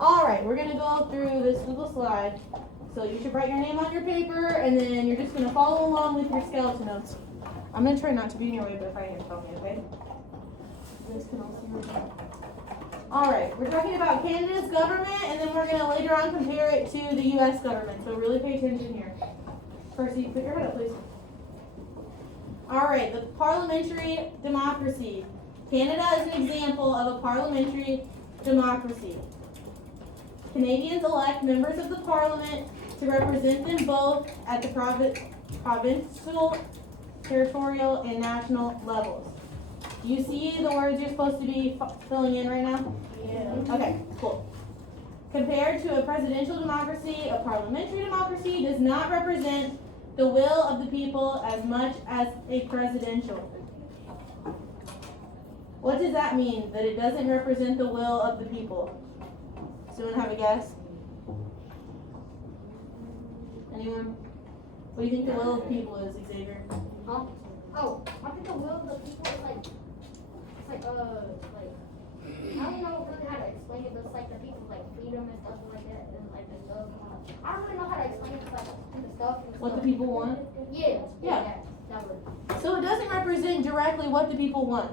Alright, we're gonna go through this little slide. So you should write your name on your paper, and then you're just gonna follow along with your skeleton notes. I'm gonna try not to be in your way, but if I am, tell me, okay? You guys can all see my name. Alright, we're talking about Canada's government, and then we're gonna later on compare it to the US government. So really pay attention here. Percy, put your head up, please. Alright, the parliamentary democracy. Canada is an example of a parliamentary democracy. Canadians elect members of the parliament to represent them both at the provincial, territorial, and national levels. Do you see the words you're supposed to be filling in right now? Yeah. Okay, cool. Compared to a presidential democracy, a parliamentary democracy does not represent the will of the people as much as a presidential. What does that mean, that it doesn't represent the will of the people? Does anyone have a guess? Anyone? What do you think the will of the people is, Xavier? Oh, I think the will of the people is like, it's like, I don't know really how to explain it, but it's like the people's like freedom and stuff like that, and like the stuff. I don't really know how to explain it, like the stuff. What the people want? Yeah. Yeah. That word. So it doesn't represent directly what the people want,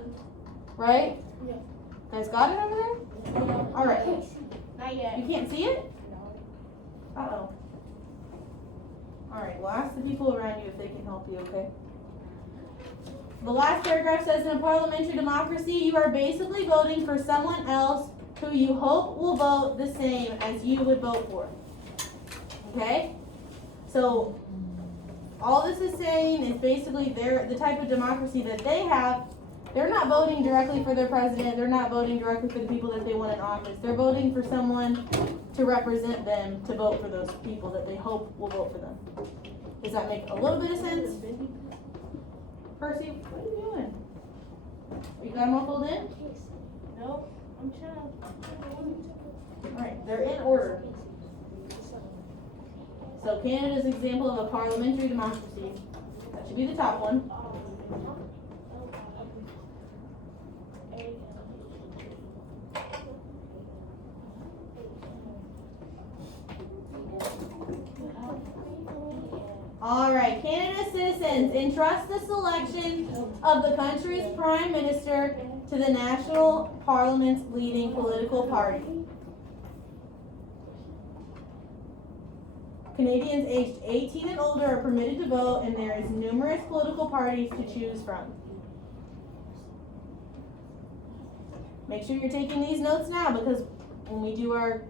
right? Yeah. Guys got it over there? All right. Not yet. You can't see it? Uh-oh. All right, well, ask the people around you if they can help you, okay? The last paragraph says, in a parliamentary democracy, you are basically voting for someone else who you hope will vote the same as you would vote for. Okay? So, all this is saying is basically the type of democracy that they have. They're not voting directly for their president. They're not voting directly for the people that they want in office. They're voting for someone to represent them, to vote for those people that they hope will vote for them. Does that make a little bit of sense? Percy, what are you doing? You got them all filled in? Nope. I'm trying. Alright, they're in order. So Canada's example of a parliamentary democracy. That should be the top one. Alright, Canada's citizens entrust the selection of the country's prime minister to the national parliament's leading political party. Canadians aged 18 and older are permitted to vote, and there is numerous political parties to choose from. Make sure you're taking these notes now, because when we do our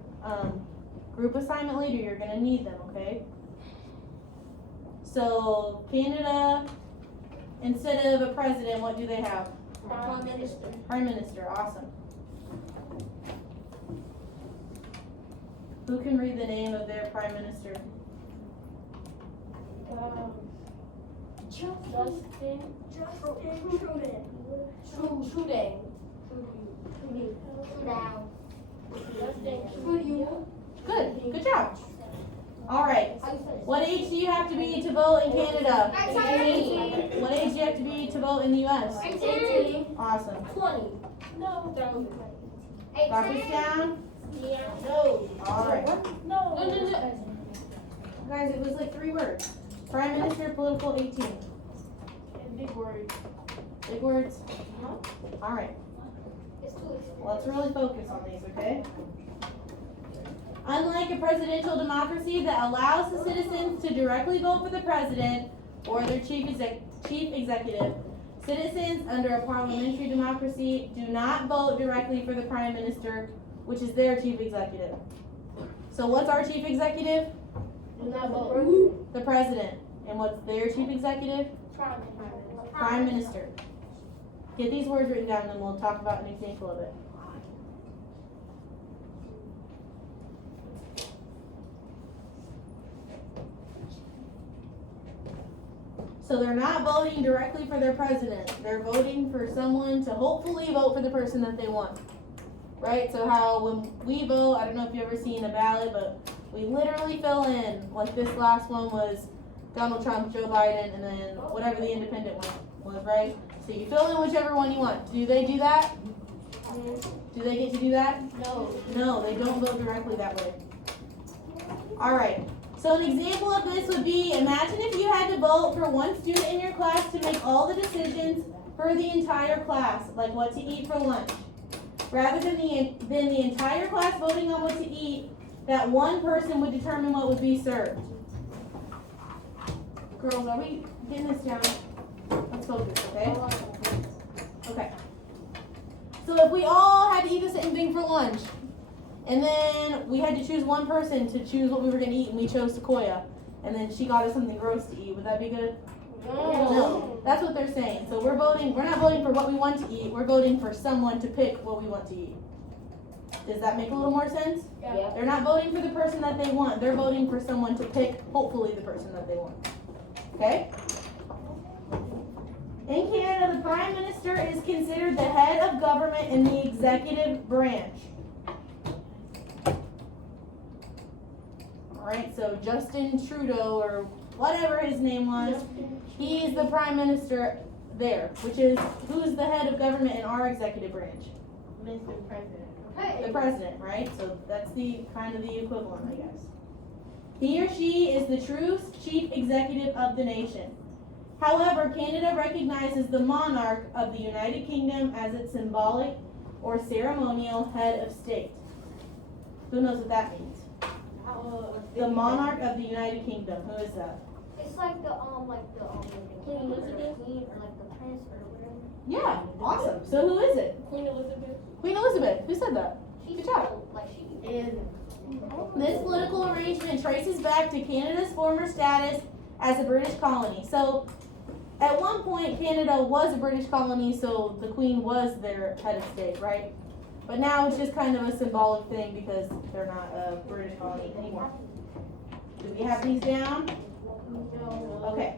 group assignment later, you're going to need them, okay? So, Canada, instead of a president, what do they have? Prime Minister. Prime Minister, awesome. Who can read the name of their Prime Minister? Justin Trudeau. Good, good job. Alright, what age do you have to be to vote in Canada? 18. What age do you have to be to vote in the US? 18. Awesome. 20. No. Got this down? Yeah. No. Alright. No. Guys, it was like 3 words. Prime Minister, political, 18. And big words. Big words? Alright. It's too Let's really focus on these, okay? Unlike a presidential democracy that allows the citizens to directly vote for the president or their chief executive, citizens under a parliamentary democracy do not vote directly for the prime minister, which is their chief executive. So what's our chief executive? The president. And what's their chief executive? Prime minister. Get these words written down and then we'll talk about an example of it. So they're not voting directly for their president. They're voting for someone to hopefully vote for the person that they want. Right? So how when we vote, I don't know if you've ever seen a ballot, but we literally fill in, like this last one was Donald Trump, Joe Biden, and then whatever the independent one was, right? So you fill in whichever one you want. Do they do that? Do they get to do that? No. No, they don't vote directly that way. Alright, so an example of this would be, imagine if you had to vote for one student in your class to make all the decisions for the entire class, like what to eat for lunch. Rather than the entire class voting on what to eat, that one person would determine what would be served. Girls, are we getting this down? Let's focus, okay? Okay. So if we all had to eat the same thing for lunch, and then we had to choose one person to choose what we were going to eat, and we chose Sequoia, and then she got us something gross to eat, would that be good? No. That's what they're saying. So we're not voting for what we want to eat, we're voting for someone to pick what we want to eat. Does that make a little more sense? Yeah. They're not voting for the person that they want, they're voting for someone to pick, hopefully, the person that they want. Okay? In Canada, the Prime Minister is considered the head of government in the executive branch. Alright, so Justin Trudeau, or whatever his name was, he is the Prime Minister there, which is, who's the head of government in our executive branch? Mr. President. The President, right? So that's the kind of the equivalent, I guess. He or she is the true chief executive of the nation. However, Canada recognizes the monarch of the United Kingdom as its symbolic or ceremonial head of state. Who knows what that means? The monarch of the United Kingdom. Who is that? It's like the Queen Elizabeth, Queen, or like the Prince or whatever. Yeah, awesome. So who is it? Queen Elizabeth. Queen Elizabeth. Who said that? She's Good job. like she. And This political arrangement traces back to Canada's former status as a British colony. So, at one point, Canada was a British colony, so the Queen was their head of state, right? But now it's just kind of a symbolic thing because they're not a British colony anymore. Do we have these down? Okay.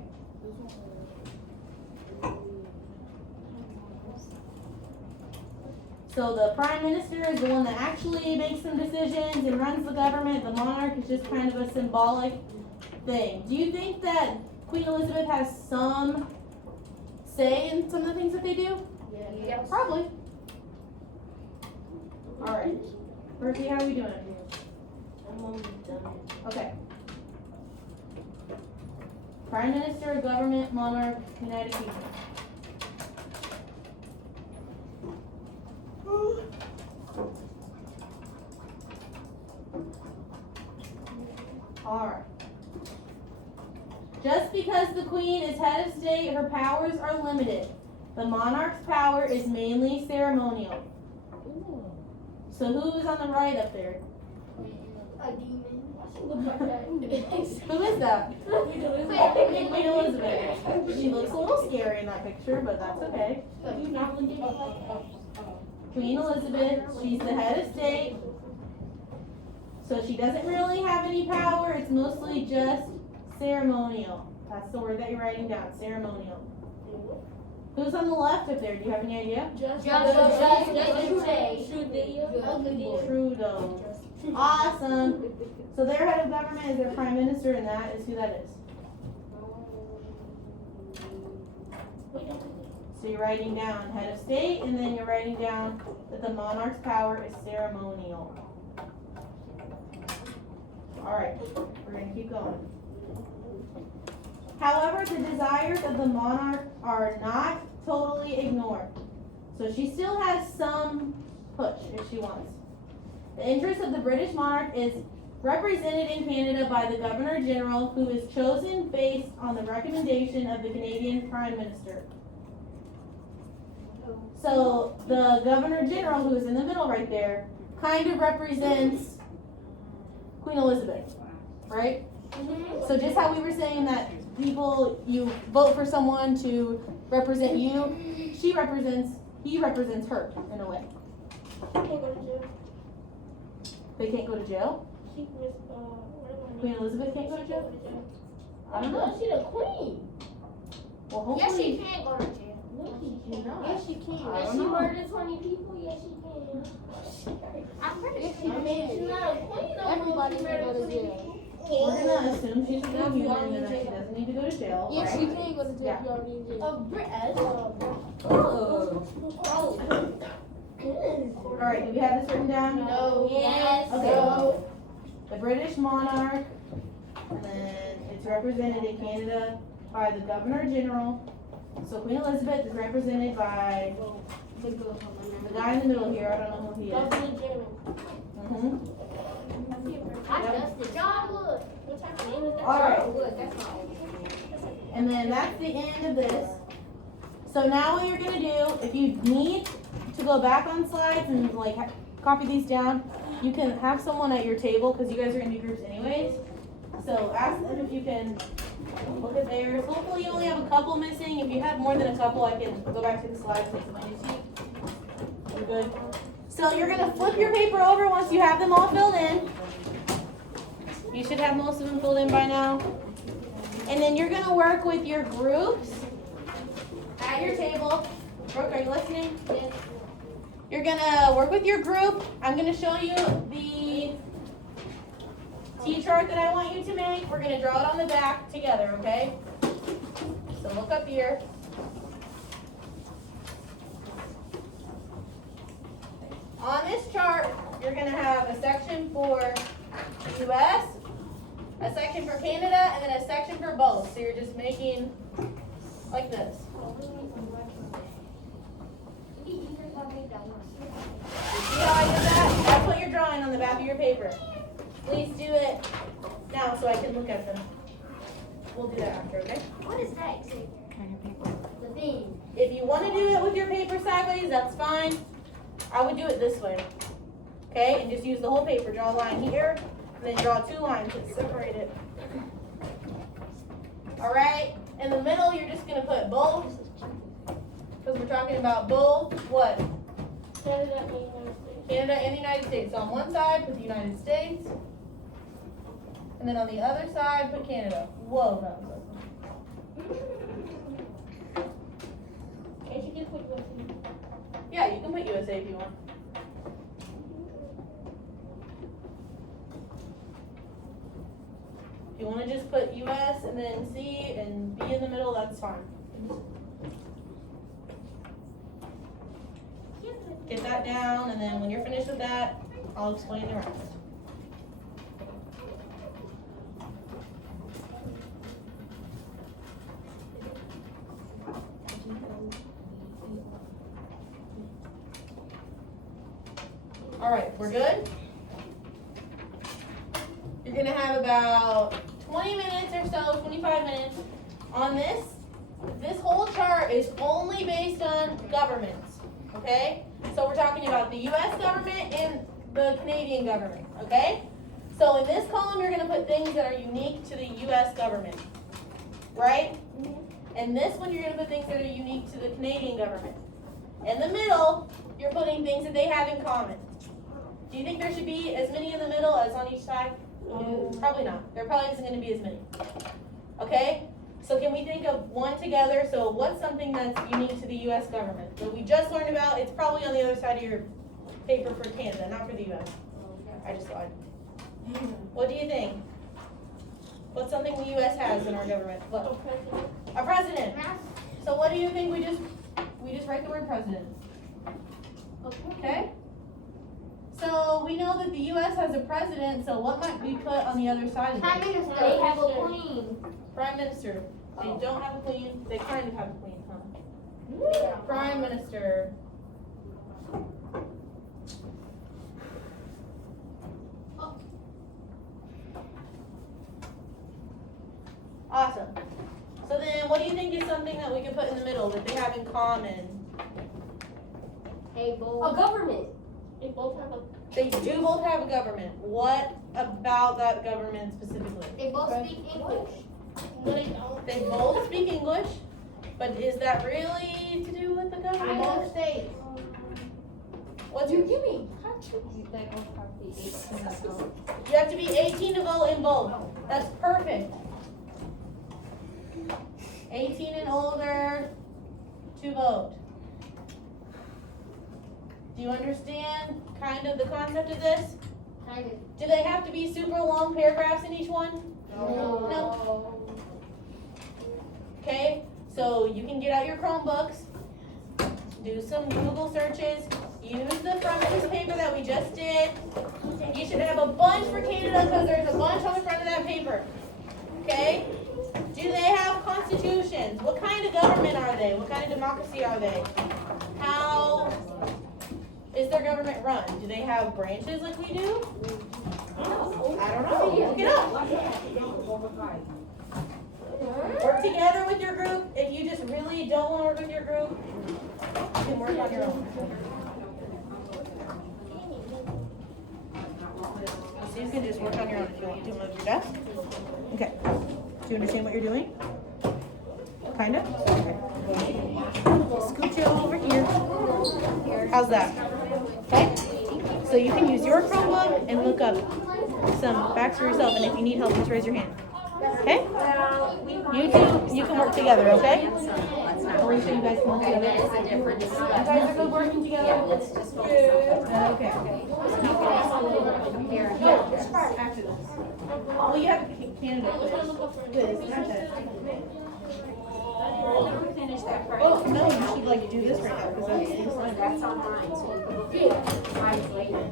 So the Prime Minister is the one that actually makes some decisions and runs the government. The monarch is just kind of a symbolic thing. Do you think that Queen Elizabeth has some say in some of the things that they do? yeah. Probably. Alright. Bertie, how are we doing? I'm almost done. Okay. Prime Minister, government, monarch, United Kingdom. Alright. Just because the Queen is head of state, her powers are limited. The monarch's power is mainly ceremonial. So who is on the right up there? A demon. Look like that. Who is that? Queen Elizabeth. Queen Elizabeth. She looks a little scary in that picture, but that's okay. Queen Elizabeth, she's the head of state. So she doesn't really have any power, it's mostly just ceremonial. That's the word that you're writing down, ceremonial. Who's on the left up there? Do you have any idea? Trudeau. Awesome. So their head of government is their prime minister, and that is who that is. So you're writing down head of state, and then you're writing down that the monarch's power is ceremonial. Alright, we're going to keep going. However, the desires of the monarch are not totally ignored. So she still has some push if she wants. The interest of the British monarch is represented in Canada by the Governor General, who is chosen based on the recommendation of the Canadian Prime Minister. So the Governor General, who is in the middle right there, kind of represents Queen Elizabeth, right? So just how we were saying that you vote for someone to represent you, he represents her in a way. They can't go to jail? Queen Elizabeth can't go to jail? I don't know. She's a queen. Well, Yes, hopefully. she can go to jail. No, she cannot. Yes, she can. I If don't she know. murdered 20 people, yes, she can. I'm pretty I sure. mean, she's not a queen. No, Everybody she can murdered go to 20 jail. people. We're gonna assume she's a good human and that she doesn't need to go to jail, Yes, right? she can go to jail. Yeah. If you already in jail. A Brit as Oh. Alright, do we have this written down? No. Yes. Okay. No. The British monarch, and then it's represented in Canada by the Governor General. So Queen Elizabeth is represented by the guy in the middle here. I don't know who he is. Governor General. I just did. John Wood. What type of name is that? Alright. John Wood. That's my old. And then that's the end of this. So now what you're gonna do, if you need to go back on slides and like copy these down, you can have someone at your table because you guys are gonna be groups anyways. So ask them if you can look at theirs. Hopefully you only have a couple missing. If you have more than a couple, I can go back to the slides and make some changes. You're good. So you're gonna flip your paper over once you have them all filled in. You should have most of them filled in by now. And then you're gonna work with your groups at your table. Brooke, are you listening? Yes. You're gonna work with your group. I'm gonna show you the T-chart that I want you to make. We're gonna draw it on the back together, okay? So look up here. On this chart, you're gonna have a section for US, a section for Canada, and then a section for both. So you're just making like this. See how I did that? That's what you're drawing on the back of your paper. Please do it now so I can look at them. We'll do that after, okay? What is that? The thing. If you want to do it with your paper sideways, that's fine. I would do it this way. Okay? And just use the whole paper. Draw a line here, and then draw 2 lines that separate it. Alright? In the middle, you're just going to put both. Because we're talking about both what? Canada and the United States. Canada and the United States. So on one side, put the United States. And then on the other side, put Canada. Whoa, that was awesome. And she just put USA. Yeah, you can put USA if you want. If you want to just put US and then C and B in the middle, that's fine. Get that down, and then when you're finished with that, I'll explain the rest. All right, we're good? You're gonna have about 20 minutes or so, 25 minutes on this. This whole chart is only based on governments, okay? So we're talking about the US government and the Canadian government, okay? So in this column, you're gonna put things that are unique to the US government, right? And this one, you're gonna put things that are unique to the Canadian government. In the middle, you're putting things that they have in common. Do you think there should be as many in the middle as on each side? Probably not. There probably isn't gonna be as many. Okay? So can we think of one together? So what's something that's unique to the US government that we just learned about? It's probably on the other side of your paper for Canada, not for the US. I just lied. What do you think? What's something the US has in our government? What? A president. A president. So what do you think we just write the word president? Okay? So we know that the US has a president, so what might we put on the other side of Prime it? Minister. They have a queen. Prime Minister. They Oh. don't have a queen. They kind of have a queen, huh? Prime Minister. Awesome. So then what do you think is something that we can put in the middle that they have in common? A bowl. A government. They both have a. They do both have a government. What about that government specifically? They both speak English. No, they don't. They both speak English, but is that really to do with the government? United States. What's your, give me. you have to be 18 to vote in both. That's perfect. 18 and older to vote. Do you understand kind of the concept of this? Kind of. Do they have to be super long paragraphs in each one? No. Okay, so you can get out your Chromebooks, do some Google searches. use the front of this paper that we just did. You should have a bunch for Canada because there's a bunch on the front of that paper. Okay? Do they have constitutions? What kind of government are they? What kind of democracy are they? How is their government run? Do they have branches like we do? I don't know. Look it up. Work together with your group. If you just really don't want to work with your group, you can work on your own. So you can just work on your own if you want to do them at your desk. Okay. Do you understand what you're doing? Kind of? Okay. Scoot you over here. How's that? Okay? So you can use your Chromebook and look up some facts for yourself, and if you need help, just raise your hand. Okay? You two, you can work together, okay? Alicia, you guys can work together. You guys are good working together? Okay. Yeah, after this. Well, you have Canada. Good. Finish that part. Oh, no, you should like do this right now, because that's the slide. That's on mine, so you can look at mine later.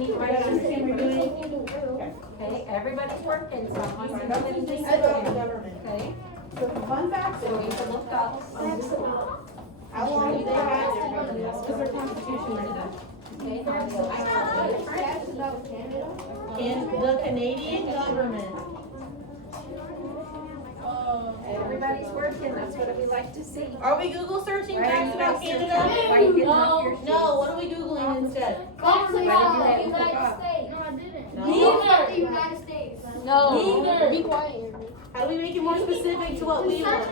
You understand what you're doing? Okay, everybody's working, so I'm going to go ahead and just sit About the down. government. Okay, So the fun facts, so we can look up. how long do they have their government? What is their constitution right now? Okay, In the Canadian government. everybody's working, that's what we like to see. Are we Google searching facts about Canada? Why are you getting off your No, what are we Googling instead? Facts Why about did the you have to United pick States. No, I didn't. No. About the United States. No. Neither. Be quiet. How do we make it more specific to what we want?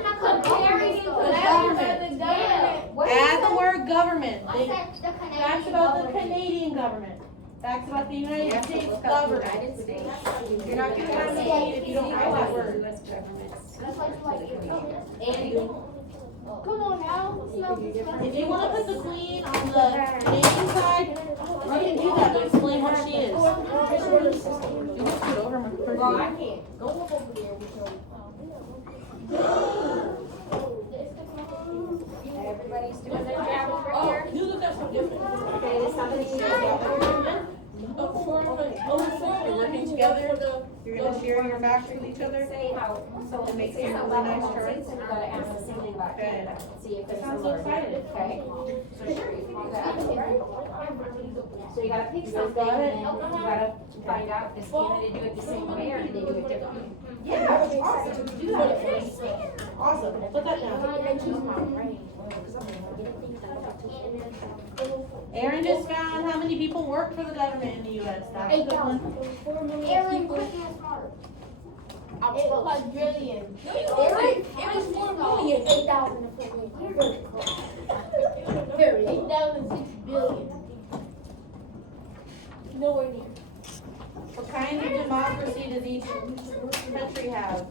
Comparing the government. Add the word government. I They- said the Facts Canadian about the government. Canadian government. Facts about the United You have to States look up the government. United States. You're not gonna find the state if you don't write that word. US governments. That's like And come on now. If you wanna put the queen on the Canadian side, you can do that to explain what she is. You can scoot over my well, I can't. Go up over there with your. Everybody's doing their job over here. You look at something different. Okay, does somebody see about the government? You're working together. You're gonna share your facts with each other. Say how, so And make say some something really about nice United charts. States, and we gotta ask the same thing about Okay. Canada. See if there's Sounds so similar. excited. Okay? So sure, you can do that. So you gotta pick You guys something, got and it? then you gotta find out, does Canada do it the same way, or do they do it differently? Yeah, awesome. Do that. Awesome. Put that down. Aaron just found how many people work for the government in the U.S. That's a good one. Aaron, quick and smart. It was quadrillion. It was 4 billion. 8,000 to 8,006 billion. Nowhere near. What kind of democracy does each country have?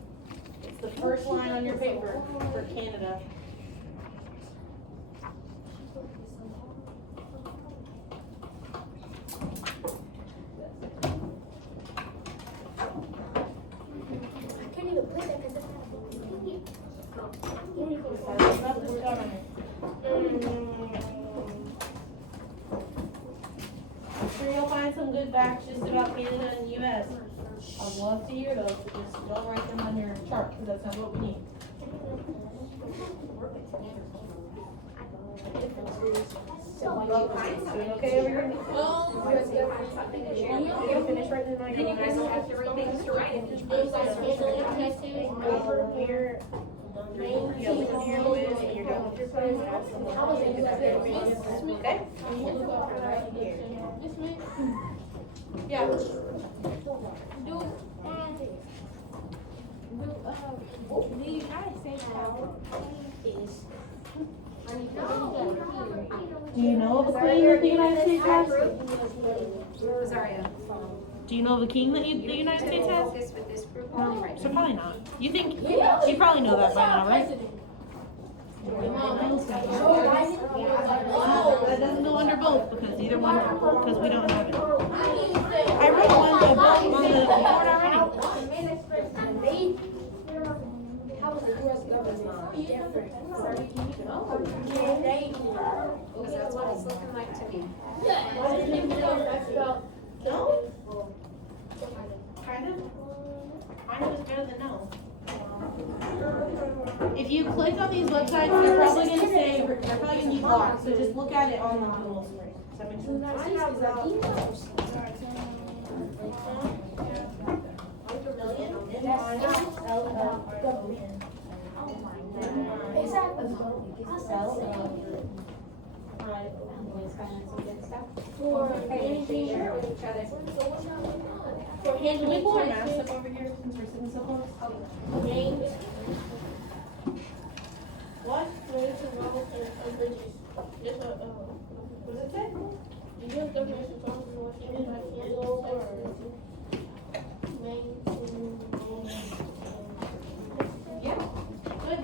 It's the first line on your paper for Canada. I can't even play that because it's not About this government. I'm sure you'll find some good facts just about Canada and the U.S. I'd love to hear those, but just don't write them on your chart, because that's not what we need. Doing okay over here? You finish writing in my Then you guys will have to read things to write it. Over here. Yeah, look at your quiz, and you're done with your quiz, and have some more. Okay? Yeah. The United States Do you know of a queen that the United States has? Rosario. Do you know of a king that the United States has? This with this group only right So now. probably not. You think, you probably know that by now, right? That doesn't go under both, because either one, because we don't have it. I wrote one the both on the board already. How was the U.S. government? different. Because that's what it's looking like to me. No? Kind of? Kind of is better than no. If you click on these websites, they're probably gonna say, they're probably gonna be blocked, so just look at it on the Google. Does that make sense? Can we pull our mask up over here since we're sitting so close? What? What does it say? Yeah, good.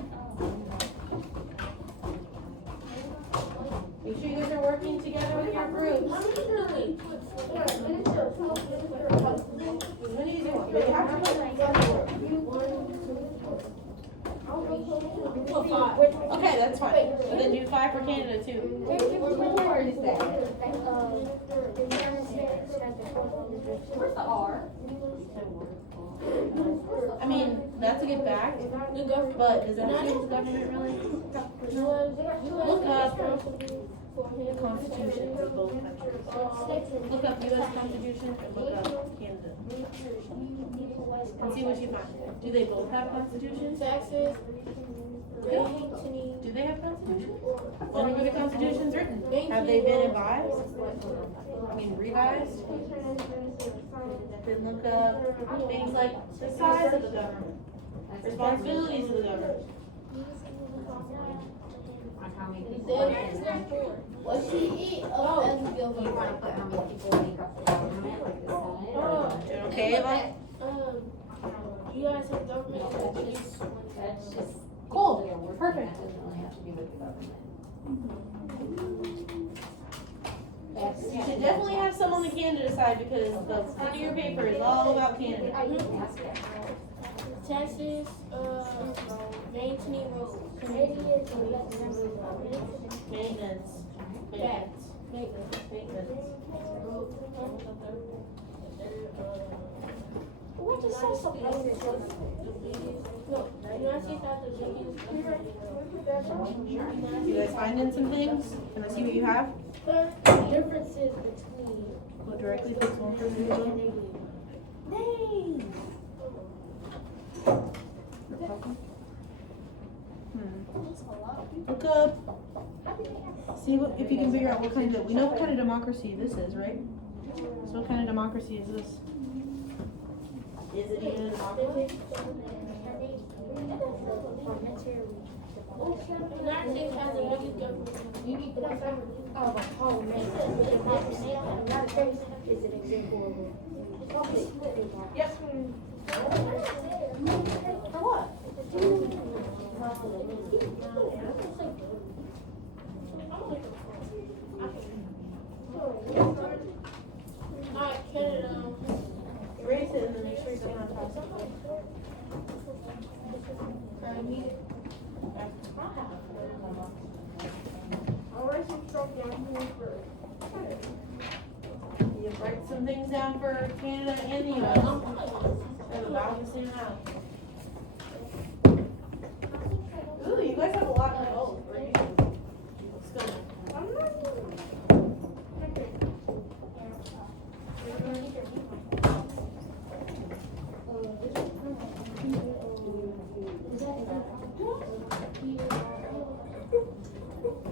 Make sure you guys are working together with your groups. An easy one, but you have to okay, that's fine. But then do 5 for Canada too. Where's the R? I mean, not to get back, but does that change the government really? Look up the constitutions of both countries. Look up U.S. Constitution and look up Canada. And see what you find. Do they both have constitutions? Texas. Do they have constitutions? When were the constitutions written? Have they been revised? Revised? Then look up things like the size of the government, responsibilities of the government. On how many people are in it. What she eat? You want to put how many people make up the government, like the Senate? or- Doing okay, Eva? You guys have government elections. That's just. Cool. people that are working. Perfect. That doesn't really have to do with the government. You should definitely have some on the Canada side because the front of your paper is all about Canada. Ask it. Texas, maintaining roads. Maintenance. Facts. Maintenance. What just say something? No, you want to see that the You guys finding some things? Can I see what you have? differences between. Go directly to one person. Names. Look up. See what if you can figure out what kind of we know what kind of democracy this is, right? So what kind of democracy is this? Is it even a democracy? United States has a really government. You need the government of a whole nation. Democracy in the United States is an example of it. Yep. For what? Alright, Canada. Erase it and then make sure you don't have to. I'll write some stuff down here first. You write some things down for Canada and the US. They're about the same amount. Ooh, you guys have a lot of both. Let's go.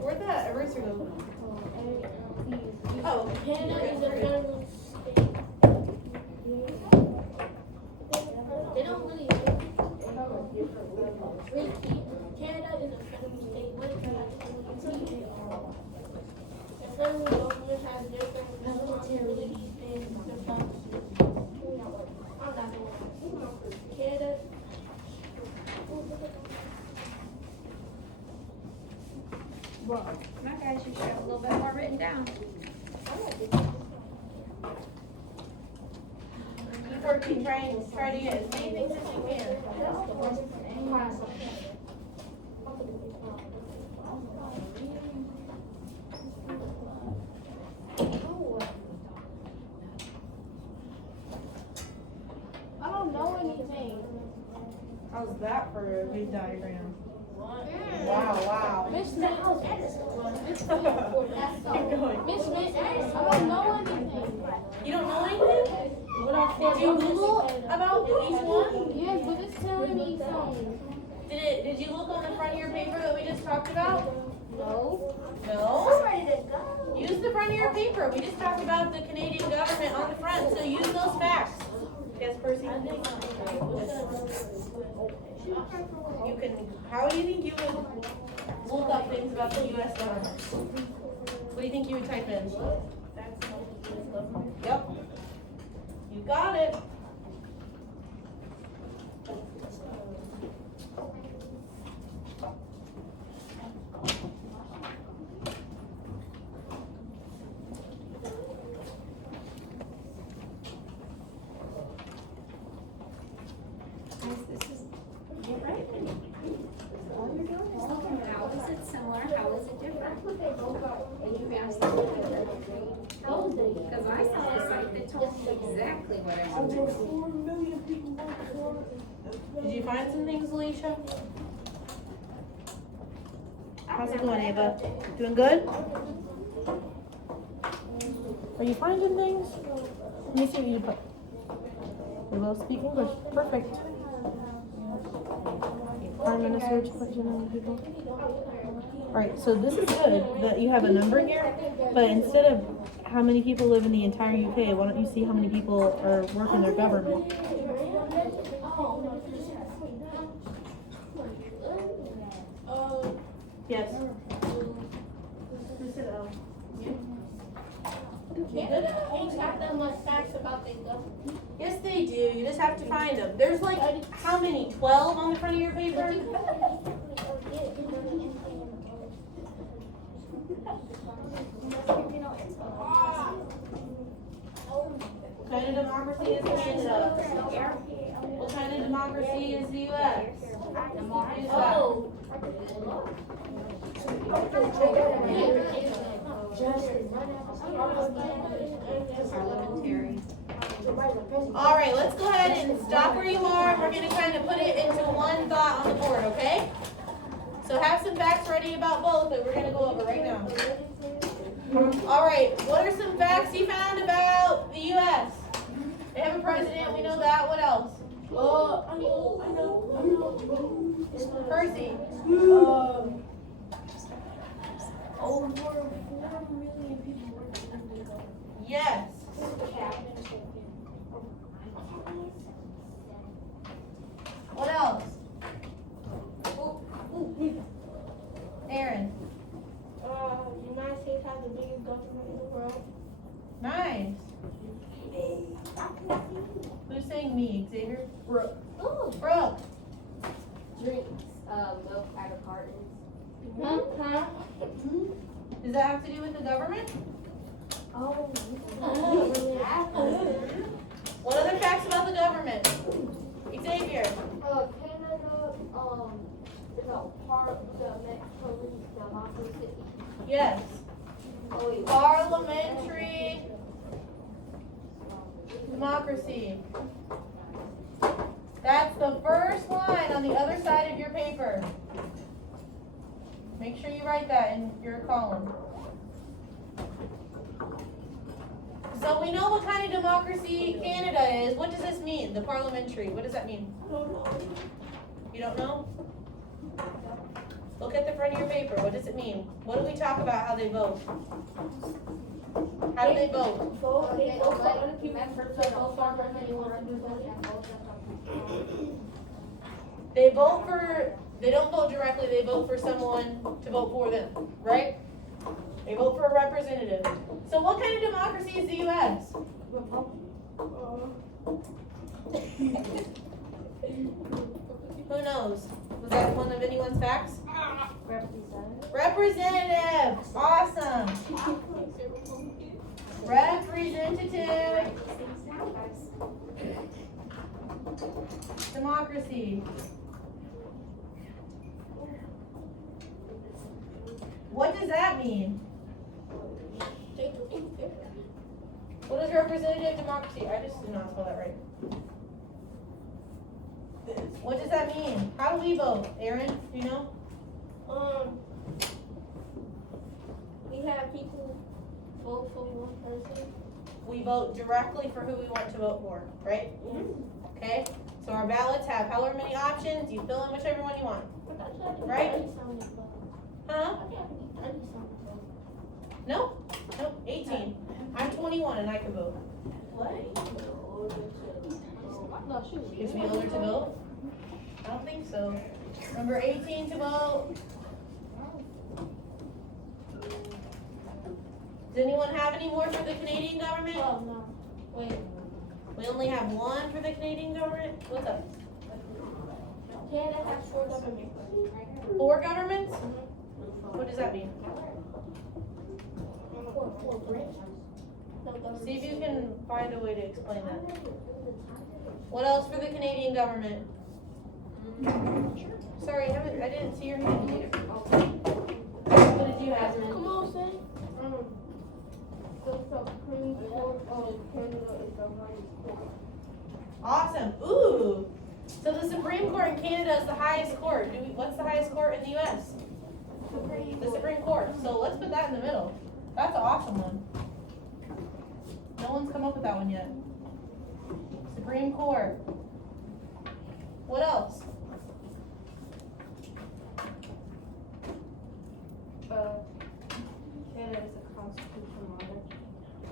Where'd that eraser go? Oh, Canada is a federal state. They don't really keep. Canada is a federal state. What is that? The federal government has different responsibilities and defense. Canada. Well, my guys, you should have a little bit more written down. keep working, try to get as many things as you can. How's that for a Venn diagram? Wow. Miss Smith, That's so. Keep going. Miss Smith, I don't know anything. You don't know anything? Did you Google about each one? Yes, but it's telling me something. Did you look on the front of your paper that we just talked about? No. No? I'm ready to go. Use the front of your paper. We just talked about the Canadian government on the front, so use those facts. Yes, Percy? You can, how do you think you would look up things about the U.S. government? What do you think you would type in? Yep. You got it. How is it similar? How is it different? And you asked them because I saw a site that told me exactly what I wanted. Did you find some things, Alicia? How's it going, Ava? Doing good? Are you finding things? Let me see what you put. We will speak English. Perfect. Prime Minister to put general people. Alright, so this is good that you have a number here, but instead of how many people live in the entire UK, why don't you see how many people are working their government? Yes. Canada ain't got that much facts about their government. Yes, they do. You just have to find them. There's like, how many? 12 on the front of your paper? What kind of democracy is Canada? What kind of democracy is the US? Oh. Parliamentary. All right, let's go ahead and stop where you are. We're going to kind of put it into one thought on the board, okay? So have some facts ready about both that we're going to go over right now. All right, what are some facts you found about the U.S.? They have a president, we know that. What else? I know. Percy. Over 4 million people work in the government. Yes. What else? Aaron. United States has the biggest government in the world. Nice. Who's saying me, Xavier? Brooke. Brooke. Drinks milk out of cartons. Does that have to do with the government? Oh. What other facts about the government? Xavier. Canada, parliamentary democracy. Yes. Parliamentary democracy. That's the first line on the other side of your paper. Make sure you write that in your column. So we know what kind of democracy Canada is. What does this mean? The parliamentary. What does that mean? You don't know? Look at the front of your paper. What does it mean? What do we talk about how they vote? How do they vote? They elect members to vote for them and you want to do They vote for, they don't vote directly, they vote for someone to vote for them, right? They vote for a representative. So what kind of democracy is the U.S.? Who knows? Was that one of anyone's facts? Representative. Awesome. Representative. Democracy. What does that mean? What is representative democracy? I just did not spell that right. What does that mean? How do we vote? Aaron, do you know? We have people vote for one person. We vote directly for who we want to vote for, right? Okay? So our ballots have however many options, you fill in whichever one you want. Right? Huh? No? Nope, 18. I'm 21 and I can vote. No, shoot. You have to be older to vote? I don't think so. Number 18 to vote. Does anyone have any more for the Canadian government? Oh, no. Wait. We only have one for the Canadian government? What's up? Canada has 4 governments. 4 governments? What does that mean? 4 branches. No government. See if you can find a way to explain that. What else for the Canadian government? Sorry, I didn't see your hand. What did you have? Come on, say. The Supreme Court of Canada is the highest court. Awesome. Ooh. So the Supreme Court in Canada is the highest court. What's the highest court in the U.S.? The Supreme Court. So let's put that in the middle. That's an awesome one. No one's come up with that one yet. Supreme Court. What else? Canada is a constitutional monarchy.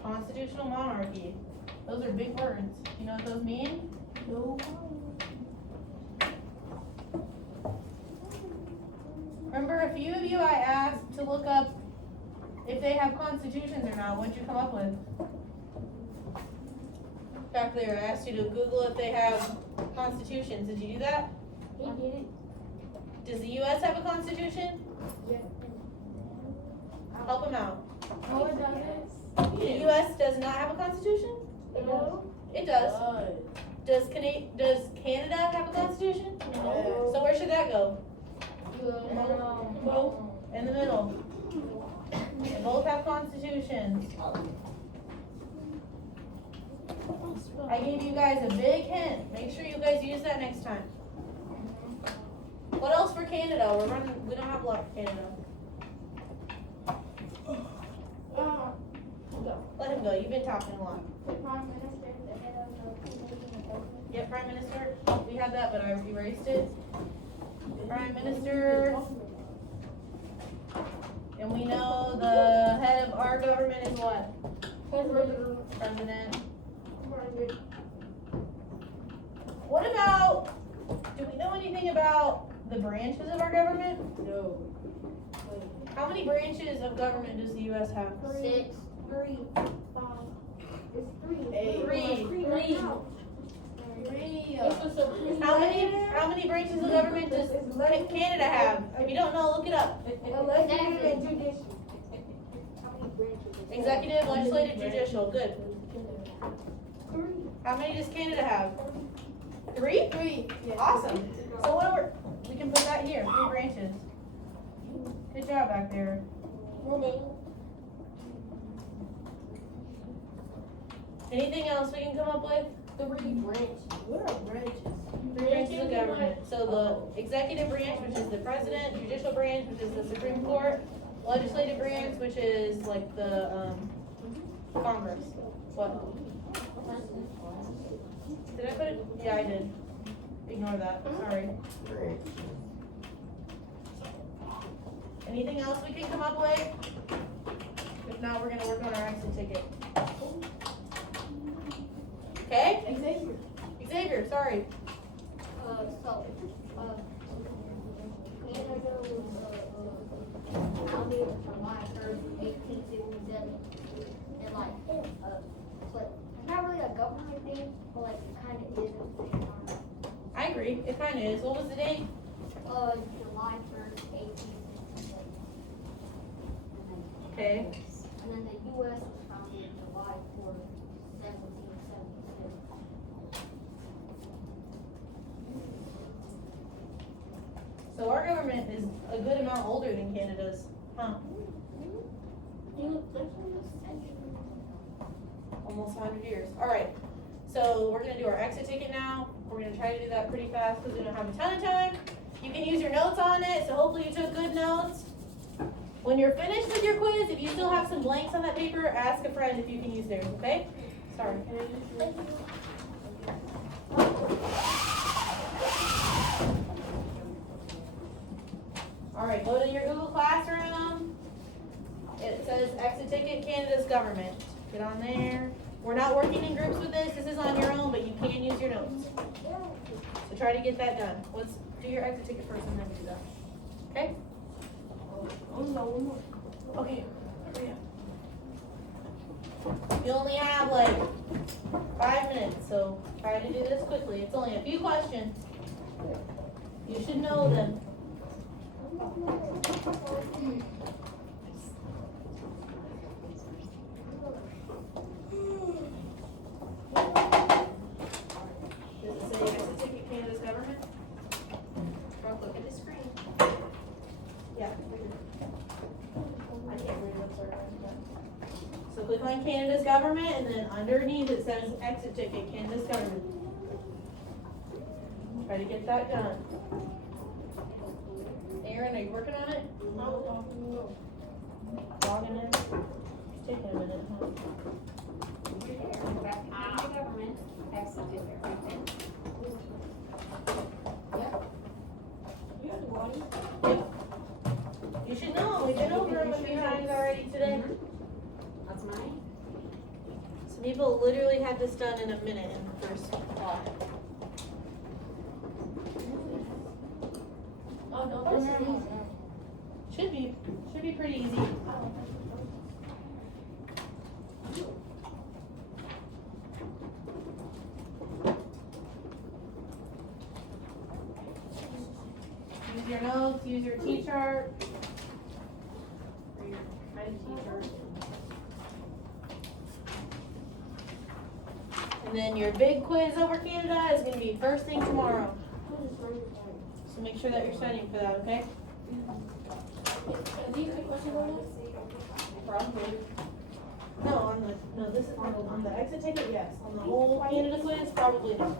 Constitutional monarchy. Those are big words. You know what those mean? No. Remember, a few of you I asked to look up if they have constitutions or not. What'd you come up with? Back there, I asked you to Google if they have constitutions. Did you do that? He did it. Does the U.S. have a constitution? Yeah. Help him out. No, it doesn't. The U.S. does not have a constitution? No. It does. Does Canada have a constitution? No. So where should that go? Both. In the middle. They both have constitutions. I gave you guys a big hint. Make sure you guys use that next time. What else for Canada? We don't have a lot for Canada. Let him go. You've been talking a lot. The Prime Minister, the head of the Canadian government. Yeah, Prime Minister. We had that, but I erased it. Prime Minister. And we know the head of our government is what? President. What about, do we know anything about the branches of our government? No. How many branches of government does the U.S. have? 6, 3, 5. It's 3. Three. Right now. It's the Supreme How many branches of government does Canada have? If you don't know, look it up. Executive and judicial. How many branches? Executive, legislative, judicial, good. 3. How many does Canada have? 3? 3. Awesome. So what we can put that here, 3 branches. Good job back there. Anything else we can come up with? 3 branches. What are branches? 3 branches of government. So the executive branch, which is the president, judicial branch, which is the Supreme Court, legislative branch, which is like the Congress. What? Did I put it? Yeah, I did. Ignore that. Sorry. Anything else we can come up with? If not, we're gonna work on our exit ticket. Okay? Xavier, sorry. Canada was founded July 1st, 1867. And like, so it's not really a government thing, but like it kind of is at the same time. I agree. It kind of is. What was the date? July 1st, 1867. Okay. And then the U.S. was founded July 4th, 1776. So our government is a good amount older than Canada's, huh? Almost 100 years. All right. So we're gonna do our exit ticket now. We're gonna try to do that pretty fast because we don't have a ton of time. You can use your notes on it, so hopefully you took good notes. When you're finished with your quiz, if you still have some blanks on that paper, ask a friend if you can use theirs, okay? Sorry. Alright, go to your Google Classroom. It says exit ticket Canada's government. Get on there. We're not working in groups with this. This is on your own, but you can use your notes. So try to get that done. Let's do your exit ticket first and then do that. Okay? Okay. Hurry up. You only have like 5 minutes, so try to do this quickly. It's only a few questions. You should know them. Does it say exit ticket Canada's government? Look at the screen. Yeah. I can't read what's around. So click on Canada's government and then underneath it says exit ticket Canada's government. Try to get that done. Aaron, are you working on it? Logging in? It's taking a minute, huh? Government, exit ticket right there. You should know, we've been over them a few times already today. That's mine. Some people literally had this done in a minute in the first class. Oh, no, that's easy. Should be pretty easy. Use your notes, use your T-chart. Or your kind of T-chart. And then your big quiz over Canada is gonna be first thing tomorrow. So make sure that you're studying for that, okay? Are these the questions on this? Probably. No, this is on the exit ticket, yes. On the whole Canada quiz, probably not.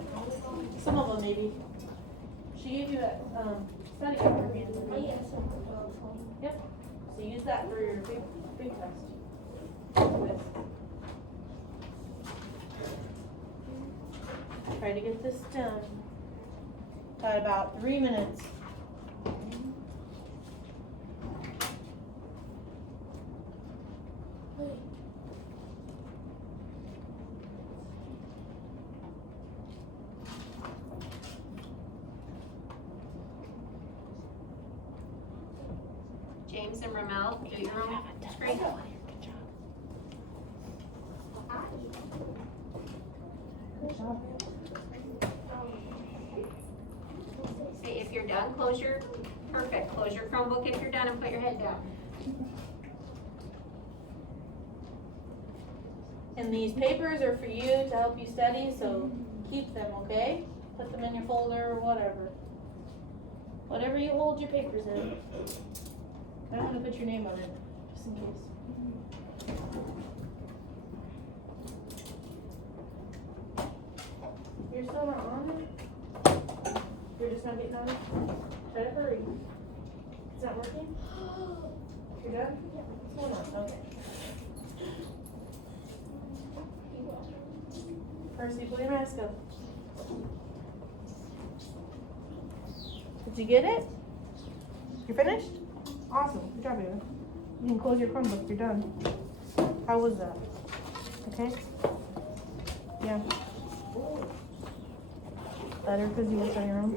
Some of them maybe. She gave you that, study guide for Canada. Oh, yes. Yep. So use that for your big test. Quiz. Try to get this done. Got about 3 minutes. James and Ramel, do your own screen. See, if you're done, close your Chromebook if you're done and put your head down. And these papers are for you to help you study, so keep them, okay? Put them in your folder or whatever. Whatever you hold your papers in. I don't want to put your name on it, just in case. You're still not on it? You're just not getting on it? Try to hurry. Is that working? You're done? What's going on? Okay. Percy, put your mask up. Did you get it? You finished? Awesome. Good job, Ava. You can close your Chromebook. You're done. How was that? Okay? Yeah. Better because you worked on your own?